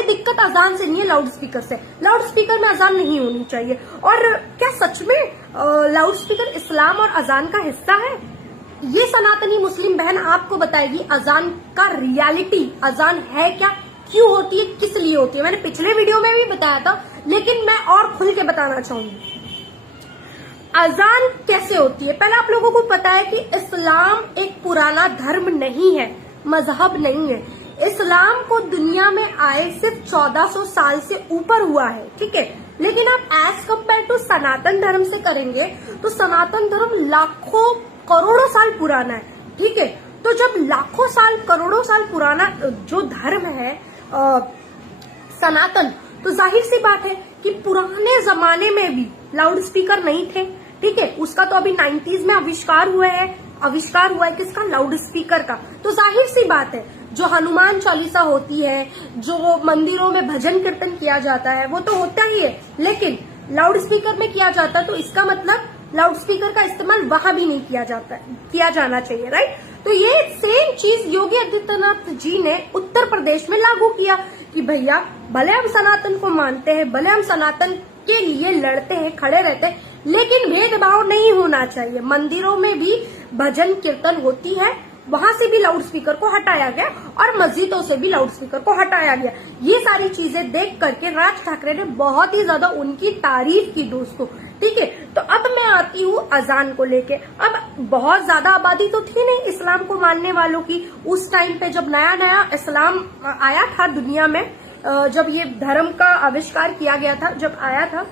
हमें दिक्कत अजान से नहीं है, लाउड स्पीकर से। लाउड स्पीकर में अजान नहीं होनी चाहिए। और क्या सच में लाउड स्पीकर इस्लाम और अजान का हिस्सा है? ये सनातनी मुस्लिम बहन आपको बताएगी अजान का रियलिटी। अजान है क्या, क्यों होती है, किस लिए होती है। मैंने पिछले वीडियो में भी बताया था, लेकिन मैं और खुल के बताना चाहूंगी अजान कैसे होती है। पहले आप लोगों को पता है कि इस्लाम एक पुराना धर्म नहीं है, मजहब नहीं है। इस्लाम को दुनिया में आए सिर्फ 1400 साल से ऊपर हुआ है, ठीक है। लेकिन आप एज कम्पेयर टू सनातन धर्म से करेंगे तो सनातन धर्म लाखों करोड़ों साल पुराना है, ठीक है। तो जब लाखों साल करोड़ों साल पुराना जो धर्म है सनातन, तो जाहिर सी बात है कि पुराने जमाने में भी लाउड स्पीकर नहीं थे, ठीक है। उसका तो अभी 90s में आविष्कार हुआ है किसका, लाउड स्पीकर का। तो जाहिर सी बात है जो हनुमान चालीसा होती है, जो मंदिरों में भजन कीर्तन किया जाता है, वो तो होता ही है, लेकिन लाउड स्पीकर में किया जाता है। तो इसका मतलब लाउड स्पीकर का इस्तेमाल वहां भी नहीं किया जाना चाहिए, राइट। तो ये सेम चीज योगी आदित्यनाथ जी ने उत्तर प्रदेश में लागू किया कि भैया भले हम सनातन को मानते हैं, भले हम सनातन के लिए लड़ते हैं, खड़े रहते हैं, लेकिन भेदभाव नहीं होना चाहिए। मंदिरों में भी भजन कीर्तन होती है, वहां से भी लाउड स्पीकर को हटाया गया और मस्जिदों से भी लाउड स्पीकर को हटाया गया। ये सारी चीजें देख करके राज ठाकरे ने बहुत ही ज्यादा उनकी तारीफ की दोस्तों, ठीक है। तो अब मैं आती हूँ अजान को लेके। अब बहुत ज्यादा आबादी तो थी नहीं इस्लाम को मानने वालों की उस टाइम पे, जब नया नया इस्लाम आया था दुनिया में, जब ये धर्म का आविष्कार किया गया था, जब आया था,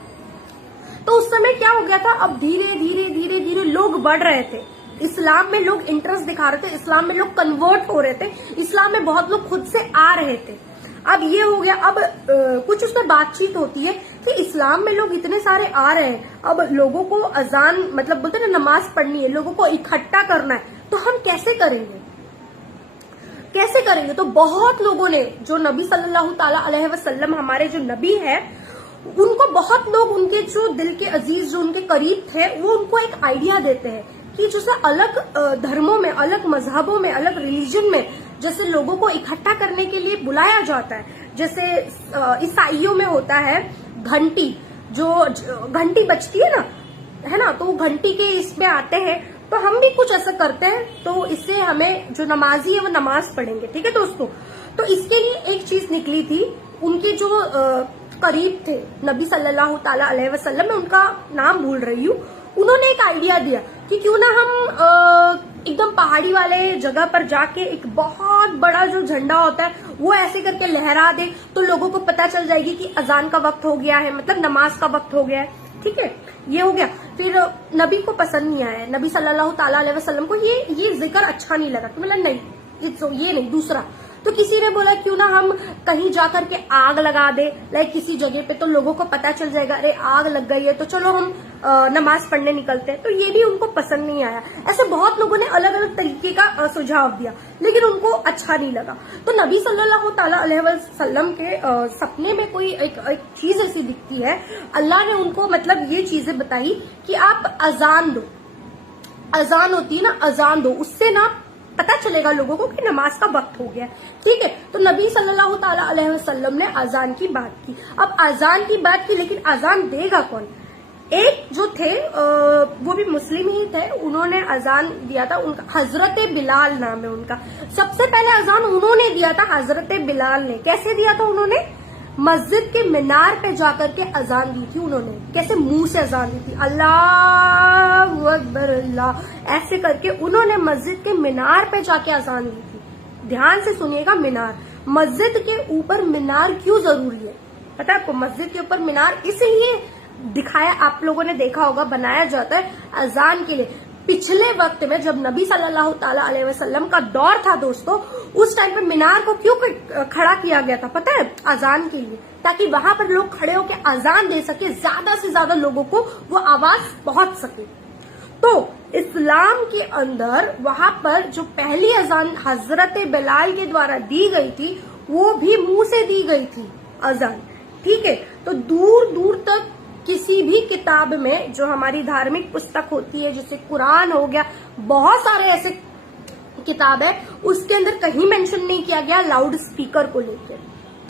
तो उस समय क्या हो गया था, अब धीरे धीरे धीरे धीरे लोग बढ़ रहे थे इस्लाम में, लोग इंटरेस्ट दिखा रहे थे इस्लाम में, लोग कन्वर्ट हो रहे थे इस्लाम में, बहुत लोग खुद से आ रहे थे। अब ये हो गया, अब कुछ उसमें बातचीत होती है कि इस्लाम में लोग इतने सारे आ रहे हैं, अब लोगों को अजान मतलब बोलते हैं ना, नमाज पढ़नी है, लोगों को इकट्ठा करना है, तो हम कैसे करेंगे। तो बहुत लोगों ने, जो नबी सल्लल्लाहु ताला अलैहि वसल्लम हमारे जो नबी है, उनको बहुत लोग, उनके जो दिल के अजीज, जो उनके करीब थे, वो उनको एक आइडिया देते हैं कि जैसे अलग धर्मों में, अलग मजहबों में, अलग रिलीजन में जैसे लोगों को इकट्ठा करने के लिए बुलाया जाता है। जैसे ईसाइयों में होता है घंटी, जो घंटी बजती है ना, तो घंटी के इस पे आते हैं, तो हम भी कुछ ऐसा करते हैं, तो इससे हमें जो नमाजी है वो नमाज पढ़ेंगे, ठीक है दोस्तों। तो इसके लिए एक चीज निकली थी, उनके जो करीब थे नबी सल्लल्लाहु ताला अलैहि वसल्लम, मैं उनका नाम भूल रही हूँ, उन्होंने एक आइडिया दिया कि क्यों ना हम एकदम पहाड़ी वाले जगह पर जाके एक बहुत बड़ा जो झंडा होता है वो ऐसे करके लहरा दे, तो लोगों को पता चल जाएगी कि अजान का वक्त हो गया है, मतलब नमाज का वक्त हो गया है, ठीक है। ये हो गया। फिर नबी को पसंद नहीं आया, नबी सल्लल्लाहु ताला अलैहि वसल्लम को ये जिक्र अच्छा नहीं लगा, तो मतलब नहीं, ये नहीं, दूसरा। तो किसी ने बोला क्यों ना हम कहीं जाकर के आग लगा दे, लाइक किसी जगह पे, तो लोगों को पता चल जाएगा अरे आग लग गई है, तो चलो हम नमाज पढ़ने निकलते हैं। तो ये भी उनको पसंद नहीं आया। ऐसे बहुत लोगों ने अलग अलग तरीके का सुझाव दिया, लेकिन उनको अच्छा नहीं लगा। तो नबी सल्लल्लाहु ताला अलैहि वसल्लम के सपने में कोई एक चीज ऐसी दिखती है, अल्लाह ने उनको मतलब ये चीजें बताई कि आप अजान दो, अजान होती है ना, अजान दो, उससे ना पता चलेगा लोगों को कि नमाज का वक्त हो गया, ठीक है। तो नबी सल्लल्लाहु ताला अलैहि वसल्लम ने अजान की बात की। अब अजान की बात की, लेकिन अजान देगा कौन। एक जो थे वो भी मुस्लिम ही थे, उन्होंने अजान दिया था, उनका हजरत बिलाल नाम है उनका। सबसे पहले अजान उन्होंने दिया था, हजरत बिलाल ने। कैसे दिया था उन्होंने, मस्जिद के मीनार पे जाकर के अजान दी थी उन्होंने। कैसे, मुंह से अजान दी थी, अल्लाहु अकबर अल्लाह, ऐसे करके उन्होंने मस्जिद के मीनार पे जाके अजान दी थी। ध्यान से सुनिएगा, मीनार, मस्जिद के ऊपर मीनार क्यों जरूरी है पता है आपको। मस्जिद के ऊपर मीनार इसलिए दिखाया, आप लोगों ने देखा होगा, बनाया जाता है अजान के लिए। पिछले वक्त में जब नबी सल्लल्लाहु ताला अलैहि वसल्लम का दौर था दोस्तों, उस टाइम पे मीनार को क्यों खड़ा किया गया था पता है, अजान के लिए, ताकि वहां पर लोग खड़े होकर अजान दे सके, ज्यादा से ज्यादा लोगों को वो आवाज पहुंच सके। तो इस्लाम के अंदर वहां पर जो पहली अजान हजरत बिलाल के द्वारा दी गई थी, वो भी मुंह से दी गई थी अजान, ठीक है। तो दूर दूर तक किसी भी किताब में, जो हमारी धार्मिक पुस्तक होती है, जैसे कुरान हो गया, बहुत सारे ऐसे किताब है, उसके अंदर कहीं मेंशन नहीं किया गया लाउड स्पीकर को लेकर,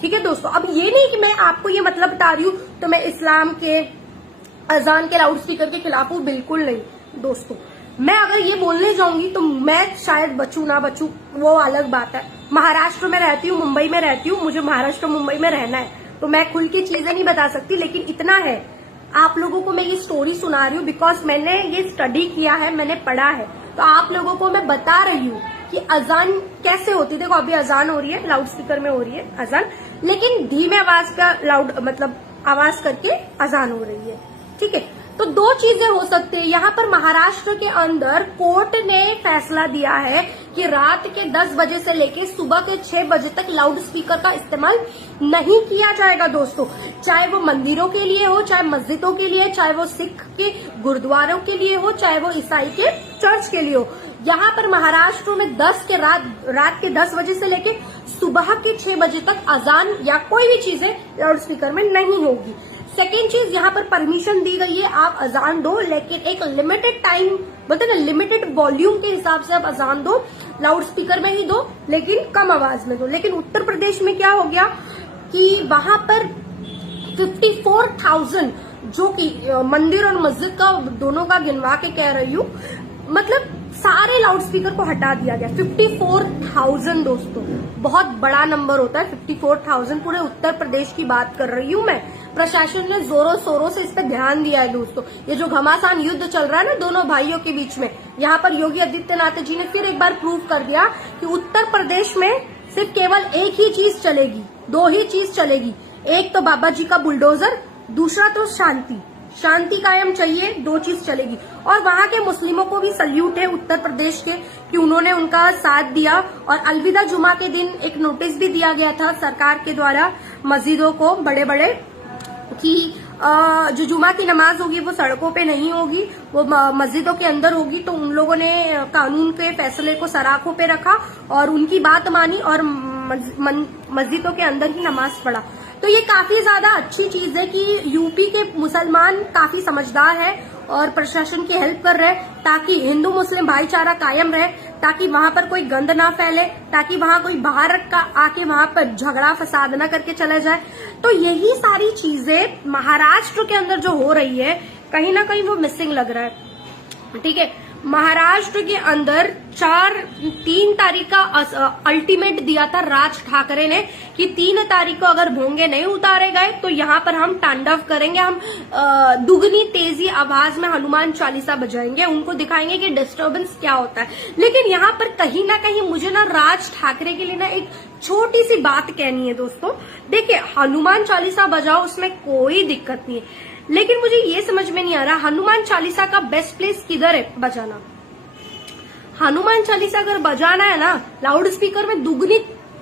ठीक है दोस्तों। अब ये नहीं कि मैं आपको ये मतलब बता रही हूँ तो मैं इस्लाम के अजान के लाउड स्पीकर के खिलाफ हूँ, बिल्कुल नहीं दोस्तों। मैं अगर ये बोलने जाऊंगी तो मैं शायद बचूं ना बचूं वो अलग बात है। महाराष्ट्र में रहती हूँ, मुंबई में रहती हूँ, मुझे महाराष्ट्र मुंबई में रहना है, तो मैं खुल के चीजें नहीं बता सकती, लेकिन इतना है आप लोगों को मैं ये स्टोरी सुना रही हूँ बिकॉज मैंने ये स्टडी किया है, मैंने पढ़ा है, तो आप लोगों को मैं बता रही हूँ कि अजान कैसे होती है। देखो अभी अजान हो रही है, लाउड स्पीकर में हो रही है अजान, लेकिन धीमे आवाज का लाउड मतलब आवाज करके अजान हो रही है, ठीक है। तो दो चीजें हो सकती है। यहाँ पर महाराष्ट्र के अंदर कोर्ट ने फैसला दिया है कि रात के 10 बजे से लेके सुबह के 6 बजे तक लाउड स्पीकर का इस्तेमाल नहीं किया जाएगा दोस्तों। चाहे वो मंदिरों के लिए हो, चाहे मस्जिदों के लिए, चाहे वो सिख के गुरुद्वारों के लिए हो, चाहे वो ईसाई के चर्च के लिए हो। यहाँ पर महाराष्ट्र में रात के 10 बजे से लेके सुबह के 6 बजे तक अजान या कोई भी चीजें लाउड स्पीकर में नहीं होगी। सेकेंड चीज, यहाँ पर परमिशन दी गई है आप अजान दो, लेकिन एक लिमिटेड टाइम बोलते ना, लिमिटेड वॉल्यूम के हिसाब से आप अजान दो, लाउड स्पीकर में ही दो, लेकिन कम आवाज में दो। लेकिन उत्तर प्रदेश में क्या हो गया कि वहां पर 54,000 जो कि मंदिर और मस्जिद का दोनों का गिनवा के कह रही हूँ, मतलब सारे लाउड स्पीकर को हटा दिया गया। 54,000 दोस्तों, बहुत बड़ा नंबर होता है 54,000। पूरे उत्तर प्रदेश की बात कर रही हूँ मैं। प्रशासन ने जोरों शोरों से इस पे ध्यान दिया है दोस्तों। ये जो घमासान युद्ध चल रहा है ना दोनों भाइयों के बीच में, यहाँ पर योगी आदित्यनाथ जी ने फिर एक बार प्रूव कर दिया कि उत्तर प्रदेश में सिर्फ केवल एक ही चीज चलेगी, दो ही चीज चलेगी। एक तो बाबा जी का बुलडोजर, दूसरा तो शांति कायम चाहिए, दो चीज चलेगी। और वहां के मुस्लिमों को भी सल्यूट है उत्तर प्रदेश के कि उन्होंने उनका साथ दिया। और अलविदा जुमा के दिन एक नोटिस भी दिया गया था सरकार के द्वारा मस्जिदों को, बड़े बड़े, कि जो जुमा की नमाज होगी वो सड़कों पे नहीं होगी, वो मस्जिदों के अंदर होगी। तो उन लोगों ने कानून के फैसले को सराखों पे रखा और उनकी बात मानी और मस्जिदों के अंदर ही नमाज पढ़ा। तो ये काफी ज्यादा अच्छी चीज है कि यूपी के मुसलमान काफी समझदार है और प्रशासन की हेल्प कर रहे हैं ताकि हिंदू मुस्लिम भाईचारा कायम रहे, ताकि वहां पर कोई गंद ना फैले, ताकि वहां कोई बाहर का आके वहां पर झगड़ा फसाद ना करके चला जाए। तो यही सारी चीजें महाराष्ट्र के अंदर जो हो रही है, कहीं ना कहीं वो मिसिंग लग रहा है, ठीक है। महाराष्ट्र के अंदर 3 तारीख का अल्टीमेट दिया था राज ठाकरे ने कि 3 तारीख को अगर भोंगे नहीं उतारे गए तो यहाँ पर हम तांडव करेंगे, हम दुगनी तेजी आवाज में हनुमान चालीसा बजाएंगे, उनको दिखाएंगे कि डिस्टर्बेंस क्या होता है। लेकिन यहाँ पर कहीं ना कहीं मुझे ना राज ठाकरे के लिए ना एक छोटी सी बात कहनी है दोस्तों। देखिए हनुमान चालीसा बजाओ, उसमें कोई दिक्कत नहीं है, लेकिन मुझे ये समझ में नहीं आ रहा हनुमान चालीसा का बेस्ट प्लेस किधर है बजाना। हनुमान चालीसा अगर बजाना है ना लाउड स्पीकर में दुगनी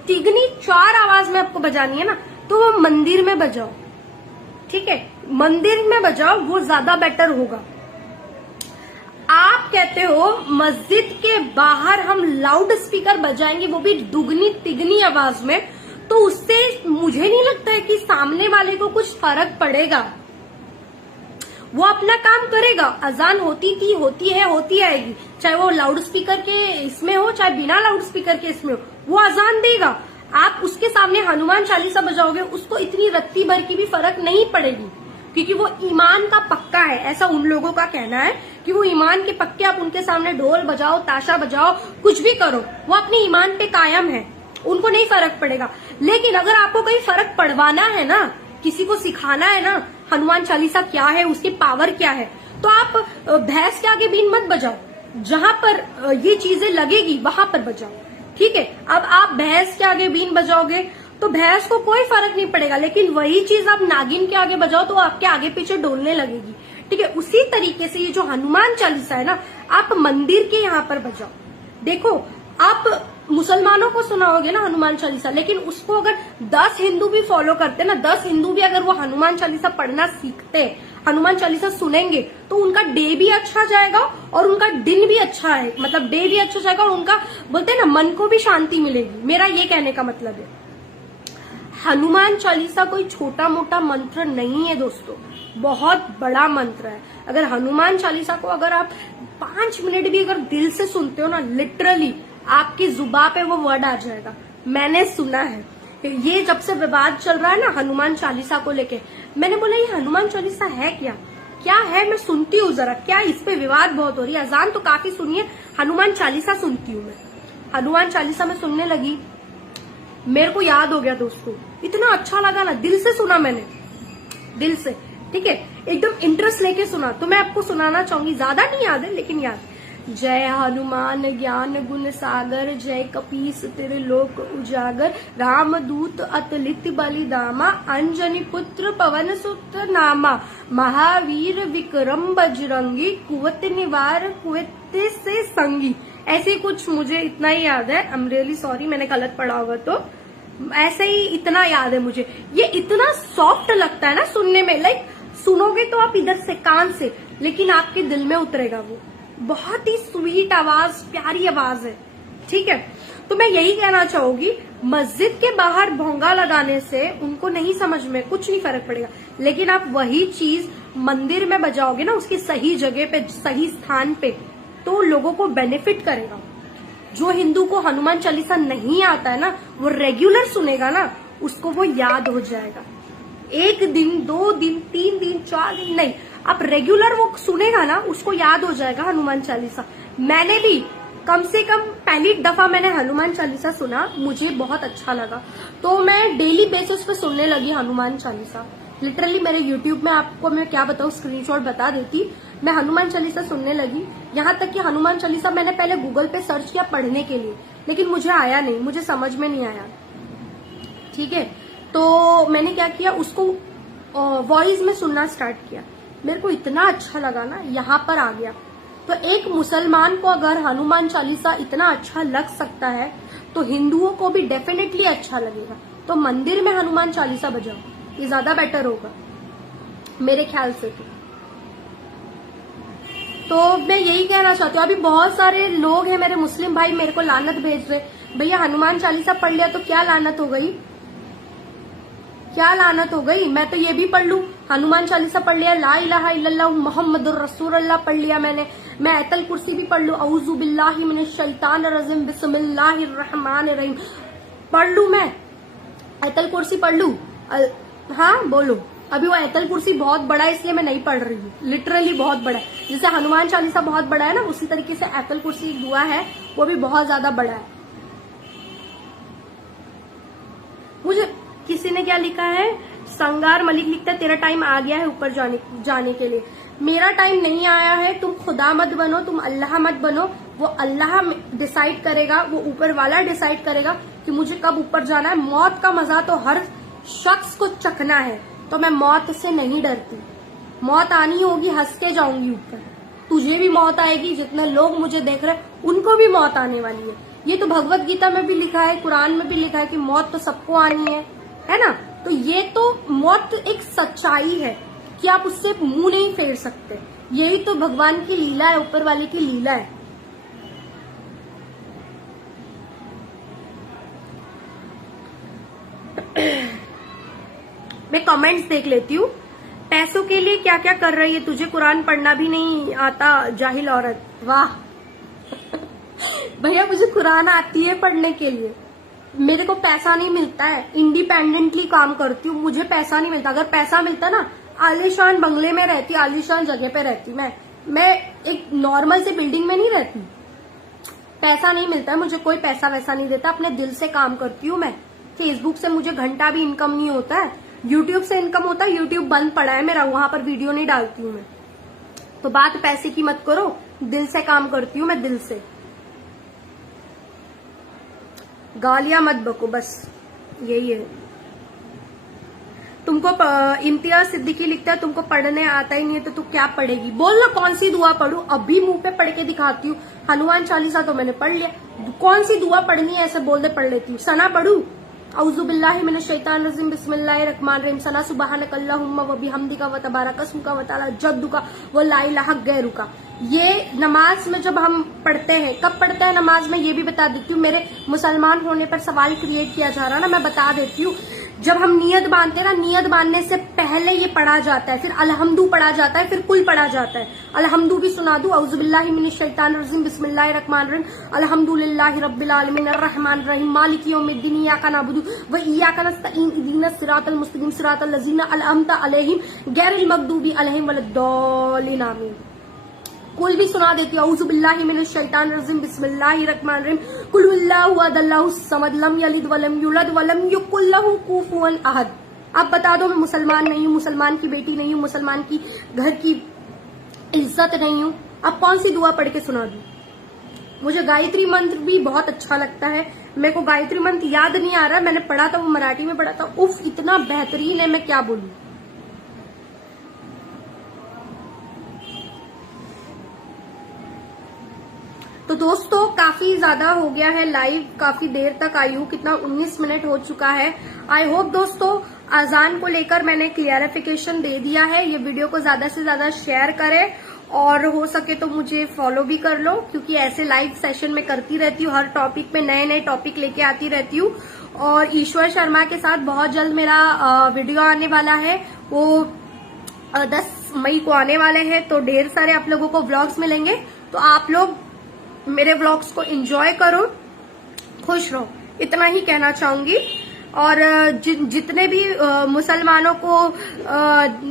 तिगनी 4 आवाज में आपको बजानी है ना, तो वो मंदिर में बजाओ, ठीक है, मंदिर में बजाओ, वो ज्यादा बेटर होगा। आप कहते हो मस्जिद के बाहर हम लाउड स्पीकर बजाएंगे, वो भी दुगनी तिगनी आवाज में, तो उससे मुझे नहीं लगता है कि सामने वाले को कुछ फर्क पड़ेगा। वो अपना काम करेगा, अजान होती आएगी, चाहे वो लाउड स्पीकर के इसमें हो चाहे बिना लाउड स्पीकर के इसमें हो, वो अजान देगा। आप उसके सामने हनुमान चालीसा बजाओगे, उसको इतनी रत्ती भर की भी फर्क नहीं पड़ेगी, क्योंकि वो ईमान का पक्का है, ऐसा उन लोगों का कहना है कि वो ईमान के पक्के। आप उनके सामने ढोल बजाओ, ताशा बजाओ, कुछ भी करो, वो अपने ईमान पे कायम है, उनको नहीं फर्क पड़ेगा। लेकिन अगर आपको कहीं फर्क पड़वाना है ना, किसी को सिखाना है ना हनुमान चालीसा क्या है, उसकी पावर क्या है, तो आप भैंस के आगे बीन मत बजाओ, जहां पर ये चीजें लगेगी वहां पर बजाओ, ठीक है। अब आप भैंस के आगे बीन बजाओगे तो भैंस को कोई फर्क नहीं पड़ेगा, लेकिन वही चीज आप नागिन के आगे बजाओ तो आपके आगे पीछे डोलने लगेगी, ठीक है। उसी तरीके से ये जो हनुमान चालीसा है ना, आप मंदिर के यहाँ पर बजाओ। देखो आप मुसलमानों को सुनाओगे ना हनुमान चालीसा, लेकिन उसको अगर 10 हिंदू भी फॉलो करते ना, 10 हिंदू भी अगर वो हनुमान चालीसा पढ़ना सीखते, हनुमान चालीसा सुनेंगे, तो उनका डे भी अच्छा जाएगा और उनका दिन भी अच्छा है, मतलब डे भी अच्छा जाएगा और उनका बोलते हैं ना मन को भी शांति मिलेगी। मेरा ये कहने का मतलब है हनुमान चालीसा कोई छोटा मोटा मंत्र नहीं है दोस्तों, बहुत बड़ा मंत्र है। अगर हनुमान चालीसा को अगर आप 5 मिनट भी अगर दिल से सुनते हो ना, लिटरली आपकी जुबान पे वो वर्ड आ जाएगा। मैंने सुना है ये जब से विवाद चल रहा है ना हनुमान चालीसा को लेके, मैंने बोला ये हनुमान चालीसा है क्या, क्या है, मैं सुनती हूँ जरा, क्या इस पे विवाद बहुत हो रही है। अजान तो काफी सुनिए, हनुमान चालीसा सुनती हूँ मैं। हनुमान चालीसा में सुनने लगी, मेरे को याद हो गया दोस्तों, इतना अच्छा लगा ना, दिल से सुना मैंने, दिल से, ठीक है, एकदम इंटरेस्ट लेके सुना। तो मैं आपको सुनाना चाहूंगी, ज्यादा नहीं याद है लेकिन याद। जय हनुमान ज्ञान गुण सागर, जय कपीस तेरे लोक उजागर, रामदूत अतुलित बलिदामा, अंजनी पुत्र पवन सुत नामा, महावीर विक्रम बजरंगी, कुवत निवार कुवत से संगी। ऐसे कुछ मुझे इतना ही याद है। आई एम रियली सॉरी, मैंने गलत पढ़ा होगा तो। ऐसे ही इतना याद है मुझे। ये इतना सॉफ्ट लगता है ना सुनने में, लाइक सुनोगे तो आप इधर से कान से, लेकिन आपके दिल में उतरेगा वो। बहुत ही स्वीट आवाज, प्यारी आवाज है, ठीक है। तो मैं यही कहना चाहूंगी, मस्जिद के बाहर भोंगा लगाने से उनको नहीं समझ में कुछ नहीं फर्क पड़ेगा, लेकिन आप वही चीज मंदिर में बजाओगे ना, उसकी सही जगह पे, सही स्थान पे, तो लोगों को बेनिफिट करेगा। जो हिंदू को हनुमान चालीसा नहीं आता है ना, वो रेगुलर सुनेगा ना, उसको वो याद हो जाएगा। 1 दिन 2 दिन 3 दिन 4 दिन नहीं, आप रेगुलर वो सुनेगा ना, उसको याद हो जाएगा हनुमान चालीसा। मैंने भी कम से कम पहली दफा मैंने हनुमान चालीसा सुना, मुझे बहुत अच्छा लगा, तो मैं डेली बेसिस पे सुनने लगी हनुमान चालीसा। लिटरली मेरे यूट्यूब में, आपको मैं क्या बताऊं, स्क्रीनशॉट बता देती, मैं हनुमान चालीसा सुनने लगी। यहाँ तक कि हनुमान चालीसा मैंने पहले गूगल पे सर्च किया पढ़ने के लिए, लेकिन मुझे आया नहीं, मुझे समझ में नहीं आया, ठीक है। तो मैंने क्या किया, उसको वॉइस में सुनना स्टार्ट किया। मेरे को इतना अच्छा लगा ना, यहाँ पर आ गया। तो एक मुसलमान को अगर हनुमान चालीसा इतना अच्छा लग सकता है, तो हिंदुओं को भी डेफिनेटली अच्छा लगेगा। तो मंदिर में हनुमान चालीसा बजाओ, ये ज्यादा बेटर होगा मेरे ख्याल से। तो मैं यही कहना चाहती हूँ। अभी बहुत सारे लोग हैं मेरे मुस्लिम भाई मेरे को लानत भेज रहे, भैया हनुमान चालीसा पढ़ लिया तो क्या लानत हो गई, क्या लानत हो गई। मैं तो ये भी पढ़ लूं, हनुमान चालीसा पढ़ लिया, ला इलाहा इल्लल्लाह मुहम्मदुर रसूलुल्लाह पढ़ लिया मैंने, मैं आयतल कुर्सी भी पढ़ लूं, औज़ु बिल्लाहि मिनश शैतानिर रजीम बिस्मिल्लाहिर रहमानिर रहीम पढ़ लूं, मैं आयतल कुर्सी पढ़ लूं। हाँ बोलो। अभी वो आयतल कुर्सी बहुत बड़ा है इसलिए मैं नहीं पढ़ रही हूँ, लिटरली बहुत बड़ा है। जैसे हनुमान चालीसा बहुत बड़ा है ना, उसी तरीके से आयतल कुर्सी एक दुआ है, वो भी बहुत ज्यादा बड़ा है। मुझे किसी ने क्या लिखा है, संगार मलिक लिखता है तेरा टाइम आ गया है ऊपर जाने के लिए। मेरा टाइम नहीं आया है, तुम खुदा मत बनो, तुम अल्लाह मत बनो, वो अल्लाह डिसाइड करेगा, वो ऊपर वाला डिसाइड करेगा कि मुझे कब ऊपर जाना है। मौत का मजा तो हर शख्स को चखना है, तो मैं मौत से नहीं डरती। मौत आनी होगी, हंस के जाऊंगी ऊपर, तुझे भी मौत आएगी, जितने लोग मुझे देख रहे हैं उनको भी मौत आने वाली है। ये तो भगवत गीता में भी लिखा है, कुरान में भी लिखा है कि मौत तो सबको आनी है ना। तो ये तो मौत एक सच्चाई है कि आप उससे मुंह नहीं फेर सकते। यही तो भगवान की लीला है, ऊपर वाले की लीला है। मैं कमेंट्स देख लेती हूँ। पैसों के लिए क्या क्या कर रही है, तुझे कुरान पढ़ना भी नहीं आता जाहिल औरत। वाह भैया मुझे कुरान आती है पढ़ने के लिए, मेरे को पैसा नहीं मिलता है, इंडिपेंडेंटली काम करती हूँ, मुझे पैसा नहीं मिलता। अगर पैसा मिलता ना, आलीशान बंगले में रहती, आलीशान जगह पे रहती। मैं एक नॉर्मल से बिल्डिंग में नहीं रहती। पैसा नहीं मिलता है मुझे, कोई पैसा वैसा नहीं देता, अपने दिल से काम करती हूँ मैं। फेसबुक से मुझे घंटा भी इनकम नहीं होता है, यूट्यूब से इनकम होता है, यूट्यूब बंद पड़ा है मेरा, वहां पर वीडियो नहीं डालती हूँ मैं। तो बात पैसे की मत करो, दिल से काम करती हूँ मैं, दिल से। गालियां मत बको, बस यही है। तुमको इम्तियाज सिद्दीकी लिखता है तुमको पढ़ने आता ही नहीं है तो तू क्या पढ़ेगी। बोल ना कौन सी दुआ पढ़ू, अभी मुंह पे पढ़ के दिखाती हूँ। हनुमान चालीसा तो मैंने पढ़ लिया, कौन सी दुआ पढ़नी है ऐसे बोल दे, पढ़ लेती हूँ। सना पढ़ू, औज़ु बिल्लाहि मिनश शैतानिर रजीम बिस्मिल्लाहिर रहमानिर रहीम, सना सुब्हानकल्लाहुम्मा व बिहम्दिका व तबारक अस्मुका व तआला जद्दुका व ला इलाहा गैरुका। ये नमाज में जब हम पढ़ते हैं, कब पढ़ते हैं नमाज में ये भी बता देती हूँ। मेरे मुसलमान होने पर सवाल क्रिएट किया जा रहा ना, मैं बता देती हूँ। जब हम नियत बांधते हैं ना, नियत बांधने से पहले ये पढ़ा जाता है, फिर अलहम्दु पढ़ा जाता है, फिर कुल पढ़ा जाता है। अलहम्दु भी सुना दूं, औजुबिल्लाहि मिनश शैतानिर रजीम, बिस्मिल्लाहिर रहमानिर रहीम, अल्हम्दुलिल्लाहि रब्बिल आलमीन, अर्रहमानिर रहीम, मालिकि यौमिद्दीन, इय्याका नअबुदु व इय्याका नस्तईन, इहदिनस सिरातल मुस्तकीम, सिरातल लज़ीना अनअमता अलैहिम गैरिल मग़दूबि अलैहिम वलद्दालिन, आमीन। कुल भी सुना देती हूँ, औजुबिल्लाहि मिनश शैतानिर रजीम, बिस्मिल्लाहिर रहमानिर रहीम, कुल हुवल्लाहु अहद, अल्लाहुस समद, लम यलिद वलम यूलद वलम यकुल लहू कुफुवन अहद। अब बता दो, मैं मुसलमान नहीं हूँ, मुसलमान की बेटी नहीं हूँ, मुसलमान की घर की इज्जत नहीं हूँ। अब कौन सी दुआ पढ़ के सुना दूं? मुझे गायत्री मंत्र भी बहुत अच्छा लगता है। मेरे को गायत्री मंत्र याद नहीं आ रहा, मैंने पढ़ा था, वो मराठी में पढ़ा था, उफ इतना बेहतरीन है, मैं क्या बोलूं। तो दोस्तों काफी ज्यादा हो गया है लाइव, काफी देर तक आई हूँ, कितना 19 मिनट हो चुका है। आई होप दोस्तों अजान को लेकर मैंने क्लियरिफिकेशन दे दिया है। ये वीडियो को ज्यादा से ज्यादा शेयर करें और हो सके तो मुझे फॉलो भी कर लो, क्योंकि ऐसे लाइव सेशन में करती रहती हूँ, हर टॉपिक में नए नए टॉपिक लेके आती रहती हूँ। और ईश्वर शर्मा के साथ बहुत जल्द मेरा वीडियो आने वाला है, वो 10 मई को आने वाले हैं। तो ढेर सारे आप लोगों को व्लॉग्स मिलेंगे, तो आप लोग मेरे व्लॉग्स को एंजॉय करो, खुश रहो, इतना ही कहना चाहूंगी। और जितने भी मुसलमानों को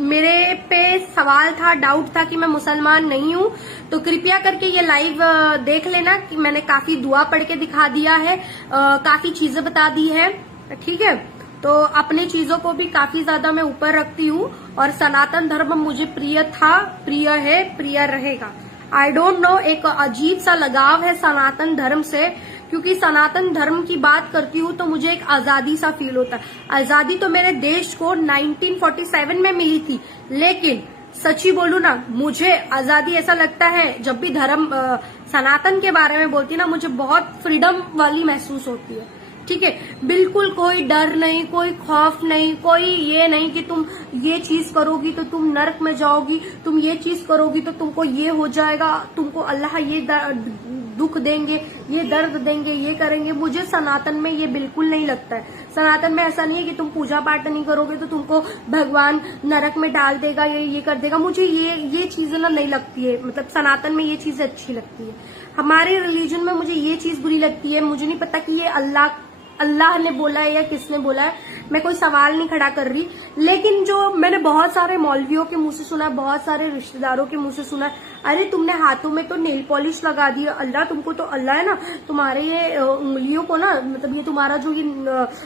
मेरे पे सवाल था, डाउट था कि मैं मुसलमान नहीं हूं, तो कृपया करके ये लाइव देख लेना कि मैंने काफी दुआ पढ़ के दिखा दिया है, काफी चीजें बता दी है, ठीक है। तो अपने चीजों को भी काफी ज्यादा मैं ऊपर रखती हूँ, और सनातन धर्म मुझे प्रिय था, प्रिय है, प्रिय रहेगा। आई डोंट नो, एक अजीब सा लगाव है सनातन धर्म से, क्योंकि सनातन धर्म की बात करती हूँ तो मुझे एक आजादी सा फील होता है। आजादी तो मेरे देश को 1947 में मिली थी, लेकिन सच्ची बोलूं ना, मुझे आजादी ऐसा लगता है जब भी धर्म सनातन के बारे में बोलती ना, मुझे बहुत फ्रीडम वाली महसूस होती है, ठीक है। बिल्कुल कोई डर नहीं, कोई खौफ नहीं, कोई ये नहीं कि तुम ये चीज करोगी तो तुम नरक में जाओगी, तुम ये चीज करोगी तो तुमको ये हो जाएगा, तुमको अल्लाह ये दुख देंगे, ये दर्द देंगे, ये करेंगे। मुझे सनातन में ये बिल्कुल नहीं लगता है। सनातन में ऐसा नहीं है कि तुम पूजा पाठ नहीं करोगे तो तुमको भगवान नरक में डाल देगा, ये कर देगा। मुझे ये चीजें ना नहीं लगती है, मतलब सनातन में ये चीजें अच्छी लगती है। हमारे रिलीजन में मुझे ये चीज बुरी लगती है। मुझे नहीं पता कि ये अल्लाह ने बोला है या किसने बोला है, मैं कोई सवाल नहीं खड़ा कर रही, लेकिन जो मैंने बहुत सारे मौलवियों के मुंह से सुना, बहुत सारे रिश्तेदारों के मुंह से सुना, अरे तुमने हाथों में तो नेल पॉलिश लगा दी, अल्लाह तुमको तो अल्लाह है ना, तुम्हारे ये उंगलियों को ना, मतलब ये तुम्हारा जो ये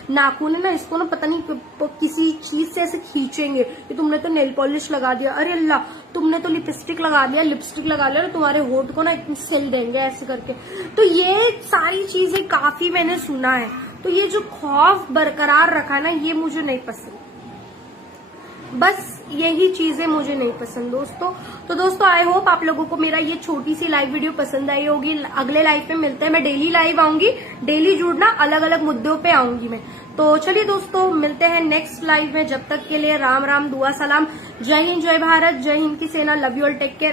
नाखून है ना, इसको ना पता नहीं किसी चीज से ऐसे खींचेंगे कि तुमने तो नेल पॉलिश लगा दिया। अरे अल्लाह, तुमने तो लिपस्टिक लगा दिया, लिपस्टिक लगा लिया ना, तुम्हारे होठ को ना इतनी सिल देंगे ऐसे करके। तो ये सारी चीजें काफी मैंने सुना है। तो ये जो खौफ बरकरार रखा ना, ये मुझे नहीं पसंद, बस यही चीजें मुझे नहीं पसंद दोस्तों। तो दोस्तों आई होप आप लोगों को मेरा ये छोटी सी लाइव वीडियो पसंद आई होगी। अगले लाइव में मिलते हैं, मैं डेली लाइव आऊंगी, डेली जुड़ना, अलग अलग मुद्दों पे आऊंगी मैं। तो चलिए दोस्तों मिलते हैं नेक्स्ट लाइव में, जब तक के लिए राम राम, दुआ सलाम, जय हिंद, जय भारत, जय हिंद की सेना, love you all, take care